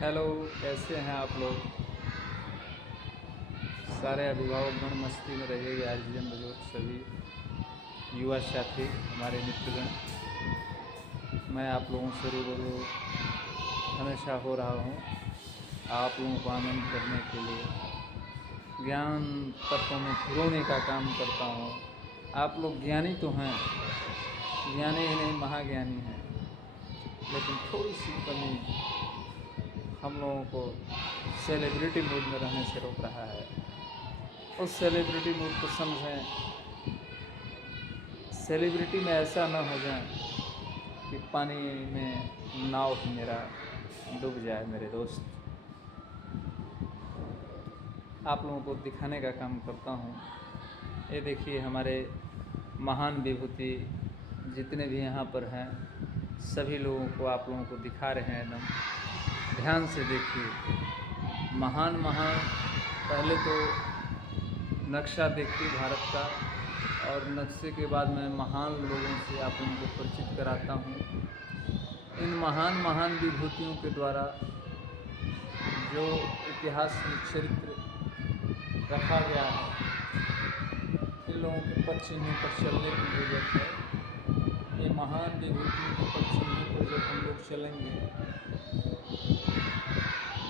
Hello, कैसे हैं आप लोग? सारे अभिभावकगण मस्ती में रहिए, गार्जियन बुजुर्ग सभी युवा साथी हमारे मित्रगण। मैं आप लोगों से रूबरू हमेशा हो रहा हूँ आप लोगों को आनंद करने के लिए, ज्ञान तत्वों में भिगोने का काम करता हूँ। आप लोग ज्ञानी तो हैं, ज्ञानी ही नहीं महाज्ञानी हैं, लेकिन थोड़ी सी कमी हम लोगों को सेलिब्रिटी मूड में रहने से रोक रहा है। उस सेलिब्रिटी मूड को समझें। सेलिब्रिटी में ऐसा ना हो जाए कि पानी में नाव ही मेरा डूब जाए। मेरे दोस्त, आप लोगों को दिखाने का काम करता हूँ। ये देखिए, हमारे महान विभूति जितने भी यहाँ पर हैं, सभी लोगों को आप लोगों को दिखा रहे हैं। एकदम ध्यान से देखिए। महान पहले तो नक्शा देखिए भारत का, और नक्शे के बाद मैं महान लोगों से आप लोगों को परिचित कराता हूँ। इन महान विभूतियों के द्वारा जो इतिहास में चरित्र रखा गया है, इन लोगों के पद चिन्हों पर चलने की जरूरत है। ये महान विभूतियों के पद चिन्हों पर जब हम लोग चलेंगे,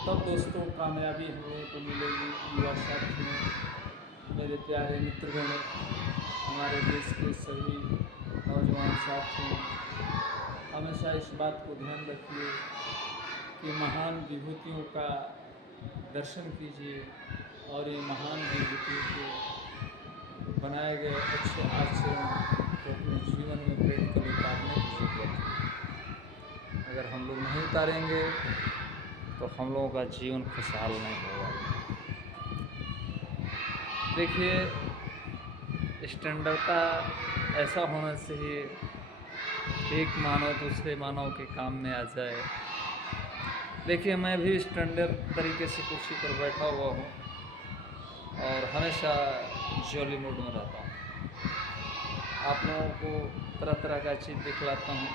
तब दोस्तों कामयाबी हम लोगों को मिलेगी। युवा साथियों, मेरे प्यारे मित्रगण, हमारे देश के सभी नौजवान साथियों, हमेशा इस बात को ध्यान रखिए कि महान विभूतियों का दर्शन कीजिए, और ये महान विभूतियों के बनाए गए अच्छे आचरण को अपने जीवन में प्रैक्टिकल उतारने की जरूरत है। अगर हम लोग नहीं उतारेंगे तो हम लोगों का जीवन खुशहाल नहीं होगा। देखिए, स्टैंडर्डता ऐसा होना चाहिए, एक मानव दूसरे मानव के काम में आ जाए। देखिए, मैं भी स्टैंडर्ड तरीके से कुर्सी पर बैठा हुआ हूँ और हमेशा जॉली मूड में रहता हूँ। आप लोगों को तरह तरह का चीज़ दिखलाता हूँ।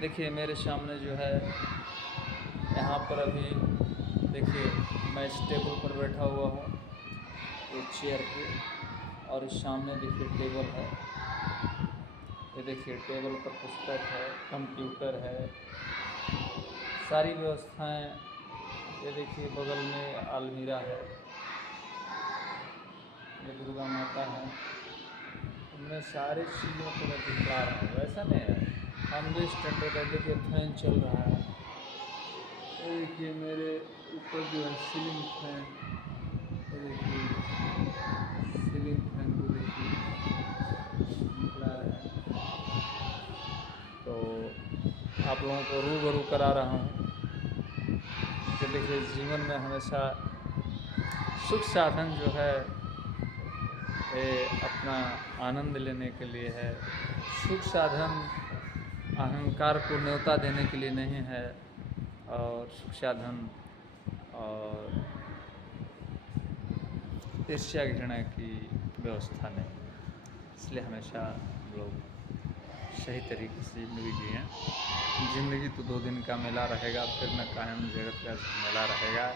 देखिए, मेरे सामने जो है, यहाँ पर अभी देखिए, मैं इस टेबल पर बैठा हुआ हूँ, एक चेयर पे, और इस सामने देखिए टेबल है। ये देखिए, टेबल पर पुस्तक है, कंप्यूटर है, सारी व्यवस्थाएं। ये देखिए, बगल में अलमीरा है, ये दुर्गा माता है। मैं सारी चीज़ों को मैं दिखा रहा हूँ, ऐसा नहीं है। हम भी स्टैंडर्ड है। देखिए, फैन चल रहा है। ये देखिए, मेरे ऊपर जो है सीलिंग फैन, ये देखिए सीलिंग फैन को देखिए निकला है। तो आप लोगों को रूबरू करा रहा हूँ कि देखिए, जीवन में हमेशा सुख साधन जो है ये अपना आनंद लेने के लिए है। सुख साधन अहंकार को न्योता देने के लिए नहीं है, और सुख साधन और ईर्ष्या घृणा की व्यवस्था नहीं। इसलिए हमेशा हम लोग सही तरीके से ज़िंदगी जिएँ। ज़िंदगी तो 2 दिन का मेला रहेगा, फिर न कायम जगत का मेला रहेगा।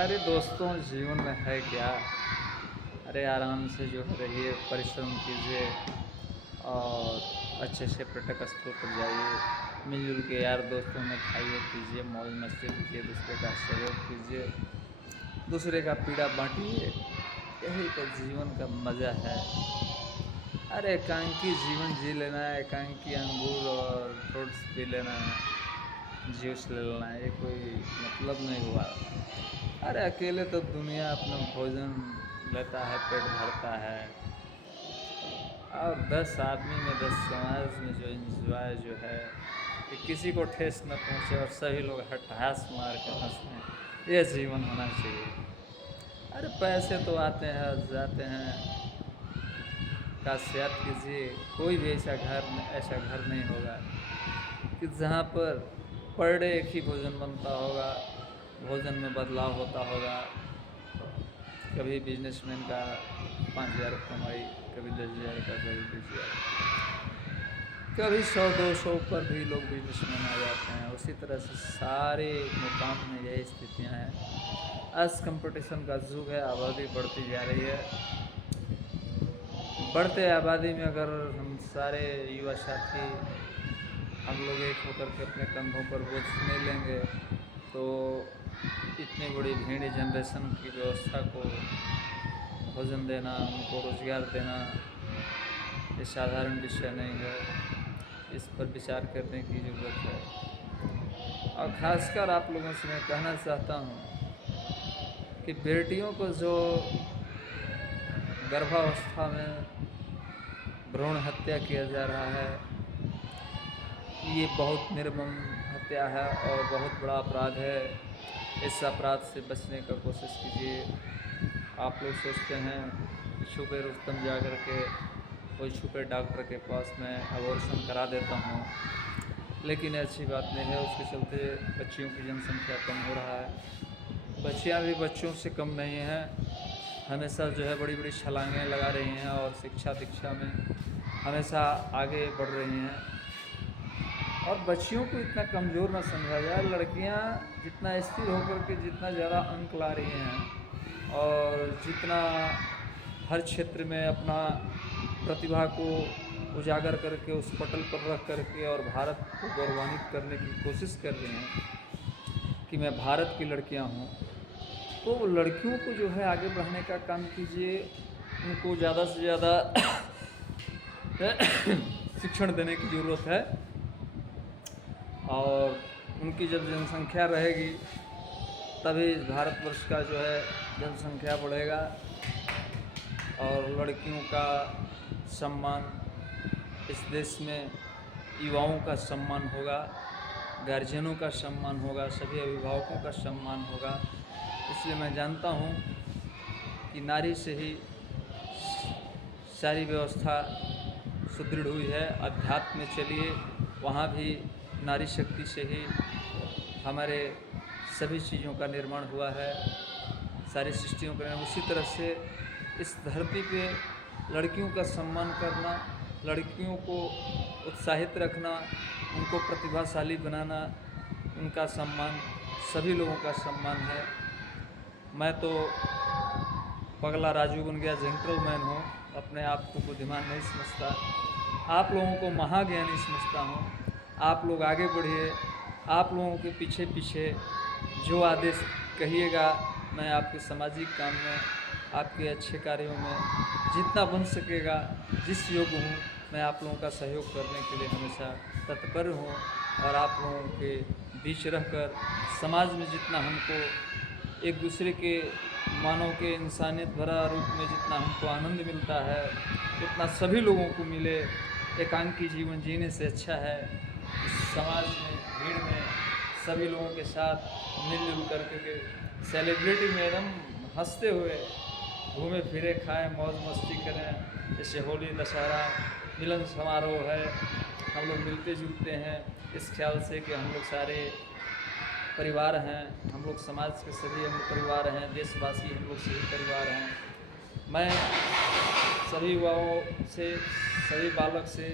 अरे दोस्तों, जीवन में है क्या? अरे आराम से जो है रहिए, परिश्रम कीजिए, और अच्छे से पर्यटक स्थल पर जाइए, मिलजुल के यार दोस्तों में खाइए पीजिए, मौज मस्ती कीजिए, दूसरे का सहयोग कीजिए, दूसरे का पीड़ा बांटिए। यही तो जीवन का मज़ा है। अरे एकांकी जीवन जी लेना है, एकांकी अंगूर और फ्रूट्स पी लेना है, जूस ले लेना है, ये कोई मतलब नहीं हुआ। अरे अकेले तो दुनिया अपना भोजन लेता है, पेट भरता है, और 10 आदमी में 10 समाज में जो इंजॉय जो है कि किसी को ठेस न पहुँचे और सभी लोग हट्टास मार के हंसें, ये जीवन होना चाहिए। अरे पैसे तो आते हैं जाते हैं, काश याद कीजिए, कोई भी ऐसा घर नहीं होगा कि जहाँ पर डे एक ही भोजन बनता होगा, भोजन में बदलाव होता होगा। कभी बिजनेसमैन का 5,000 कमाई, कभी 10,000 का, कभी 20,000, कभी 100-200 पर भी लोग बिजनेसमैन आ जाते हैं। इसी तरह से सारे मुकाम में यही स्थितियाँ हैं। आज कंपटीशन का युग है, आबादी बढ़ती जा रही है। बढ़ते आबादी में अगर हम सारे युवा साथी हम लोग एक होकर के अपने कंधों पर बोझ नहीं लेंगे तो इतनी बड़ी भीड़ जनरेशन की व्यवस्था को भोजन देना, उनको रोजगार देना ये साधारण विषय नहीं है। इस पर विचार करने की ज़रूरत है। और ख़ासकर आप लोगों से मैं कहना चाहता हूँ कि बेटियों को जो गर्भावस्था में भ्रूण हत्या किया जा रहा है ये बहुत निर्मम हत्या है और बहुत बड़ा अपराध है। इस अपराध से बचने का कोशिश कीजिए। आप लोग सोचते हैं छुपे रुस्तम जा कर के कोई छुपे डॉक्टर के पास मैं अबॉर्शन करा देता हूँ, लेकिन ऐसी बात नहीं है। उसके चलते बच्चियों की जनसंख्या कम हो रहा है। बच्चियाँ भी बच्चों से कम नहीं हैं, हमेशा जो है बड़ी बड़ी छलांगें लगा रही हैं और शिक्षा दीक्षा में हमेशा आगे बढ़ रही हैं। और बच्चियों को इतना कमज़ोर ना समझा जाए। लड़कियां जितना स्थिर होकर के जितना ज़्यादा अंक ला रही हैं और जितना हर क्षेत्र में अपना प्रतिभा को उजागर करके उस पटल पर रख करके और भारत को गौरवान्वित करने की कोशिश कर रही हैं कि मैं भारत की लड़कियां हूं, तो लड़कियों को जो है आगे बढ़ाने का काम कीजिए। उनको ज़्यादा से ज़्यादा शिक्षण देने की ज़रूरत है और उनकी जब जनसंख्या रहेगी तभी भारतवर्ष का जो है जनसंख्या बढ़ेगा और लड़कियों का सम्मान इस देश में, युवाओं का सम्मान होगा, गार्जियनों का सम्मान होगा, सभी अभिभावकों का सम्मान होगा। इसलिए मैं जानता हूँ कि नारी से ही सारी व्यवस्था सुदृढ़ हुई है। अध्यात्म में चलिए, वहाँ भी नारी शक्ति से ही हमारे सभी चीज़ों का निर्माण हुआ है, सारी सृष्टियों का। उसी तरह से इस धरती पे लड़कियों का सम्मान करना, लड़कियों को उत्साहित रखना, उनको प्रतिभाशाली बनाना, उनका सम्मान सभी लोगों का सम्मान है। मैं तो पगला राजू बन गया जेंटलमैन हूँ, अपने आप को बुद्धिमान नहीं समझता, आप लोगों को महाज्ञानी समझता हूँ। आप लोग आगे बढ़िए, आप लोगों के पीछे पीछे जो आदेश कहिएगा मैं आपके सामाजिक काम में, आपके अच्छे कार्यों में जितना बन सकेगा, जिस योग्य हूँ मैं आप लोगों का सहयोग करने के लिए हमेशा तत्पर हूँ। और आप लोगों के बीच रहकर समाज में जितना हमको एक दूसरे के मानव के इंसानियत भरा रूप में जितना हमको आनंद मिलता है उतना सभी लोगों को मिले। एकांकी जीवन जीने से अच्छा है इस समाज में, भीड़ में सभी लोगों के साथ मिलजुल करके सेलिब्रिटी में एकदम हंसते हुए घूमे फिरे, खाएं, मौज मस्ती करें। जैसे होली, दशहरा, मिलन समारोह है, हम लोग मिलते जुलते हैं इस ख्याल से कि हम लोग सारे परिवार हैं, हम लोग समाज के सभी हम परिवार हैं, देशवासी हम लोग सभी परिवार हैं। मैं सभी युवाओं से, सभी बालक से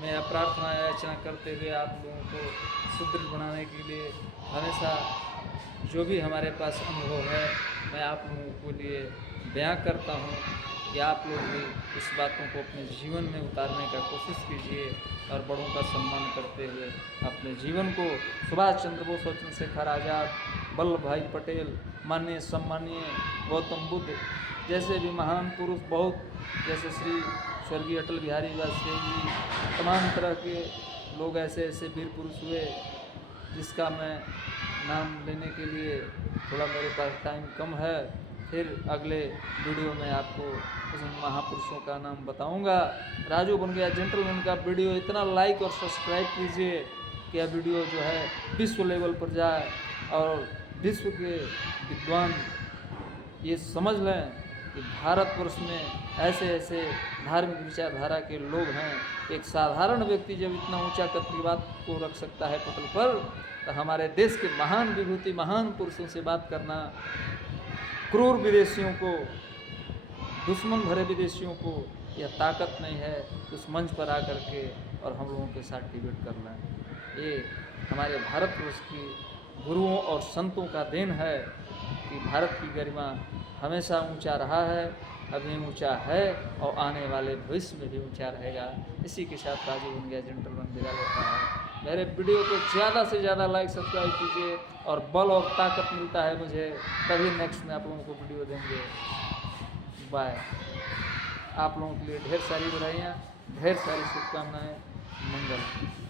मैं प्रार्थना याचना करते हुए आप लोगों को सुदृढ़ बनाने के लिए हमेशा जो भी हमारे पास अनुभव है मैं आप लोगों के लिए बयां करता हूं कि आप लोग भी इस बातों को अपने जीवन में उतारने का कोशिश कीजिए और बड़ों का सम्मान करते हुए अपने जीवन को सुभाष चंद्र बोस, चंद्रशेखर आज़ाद, वल्लभ भाई पटेल, माननीय सम्मानीय गौतम बुद्ध जैसे भी महान पुरुष, बहुत जैसे श्री स्वर्गीय अटल बिहारी वाजपेयी जी, तमाम तरह के लोग ऐसे ऐसे वीर पुरुष हुए जिसका मैं नाम लेने के लिए थोड़ा मेरे पास टाइम कम है। फिर अगले वीडियो में आपको उस महापुरुषों का नाम बताऊंगा। राजू बन गया जेंटलमैन का वीडियो इतना लाइक और सब्सक्राइब कीजिए कि यह वीडियो जो है विश्व लेवल पर जाए और विश्व के विद्वान ये समझ लें कि भारतवर्ष में ऐसे ऐसे धार्मिक विचारधारा के लोग हैं। एक साधारण व्यक्ति जब इतना ऊंचा बात को रख सकता है पटल पर, तो हमारे देश के महान विभूति, महान पुरुषों से बात करना, क्रूर विदेशियों को, दुश्मन भरे विदेशियों को यह ताकत नहीं है उस मंच पर आकर के और हम लोगों के साथ डिबेट करना। ये हमारे भारतवर्ष की गुरुओं और संतों का देन है कि भारत की गरिमा हमेशा ऊंचा रहा है, अभी ऊंचा है और आने वाले भविष्य में भी ऊंचा रहेगा। इसी के साथ राजू बन गया जेंटलमैन विदा लेता है। मेरे वीडियो को ज़्यादा से ज़्यादा लाइक सब्सक्राइब कीजिए और बल और ताकत मिलता है मुझे, तभी नेक्स्ट में आप लोगों को वीडियो देंगे। बाय। आप लोगों के लिए ढेर सारी बधाइयाँ, ढेर सारी शुभकामनाएँ, मंगल।